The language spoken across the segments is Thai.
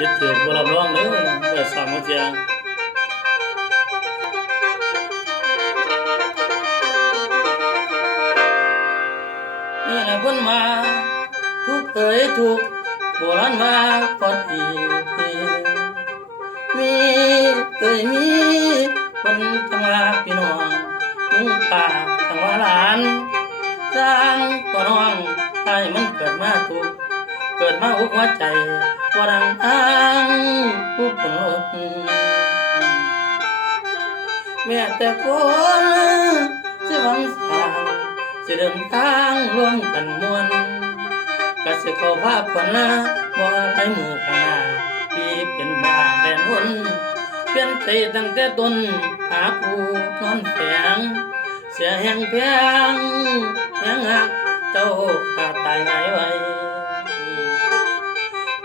ยึดถือบรับรองเด้อเปิดสอนมเจียงนี่นะพิ่นมา ทุกเอ๋ยทุกโบราณมาพอดีมีเอ๋ยมีเพิ่นทั้งลาพี่น้องลุงป้าทั้งว่าหลานสร้างตัวน้องให้มันเกิดมาทุก เกิดมาอุกหัวใจว่าดังอ้างผู้คนลดแม้แต่คนสิหวังสางสิเดินทางร่วมกันมวนก็สิเข้าภาพคนละบ่ไปมือข้างหน้าพี่เป็นบ้าแบนวนเปลี่ยนใจตั้งแต่ต้นหาผู้นอนแฝงเสียแห่งเพียงแห่งหักเจ้าขาดตายไง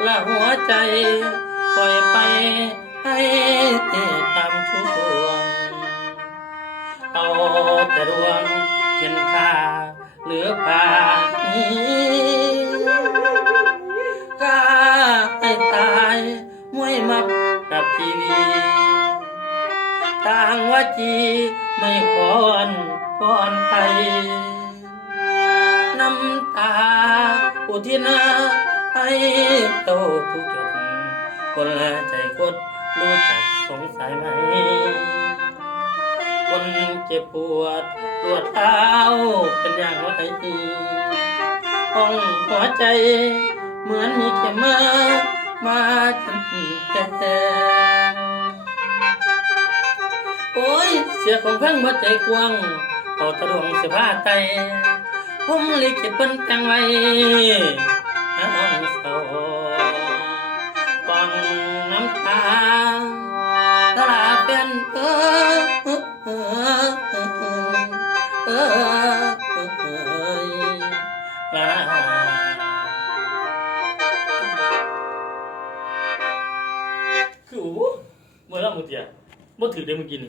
ไว้ละหัวใจ ปล่อยไปให้ตามช่วง เอาแต่ดวงเช่นค่าเหลือผ่านี้กล้าให้ตายมวยมักกับทีวีทางวาจีไม่คอนคอนไปน้ำตาอุทินา ให้โตทุกจุดคนละใจกดรู้จักสงสัยไหม คนเจ็บปวดปวดเท้าเป็นอย่างไรห้องหัวใจเหมือนมีเข็มมามาจนแก่โอ้ย เสียของเพิ่งหัวใจกว้างเอาตะดวงเสียผ้าไตผมเลิขิตเป็นแตงไว้ เออลาคือโอ้เมื่อไรมึงเตียบ่ถือได้มึงกิน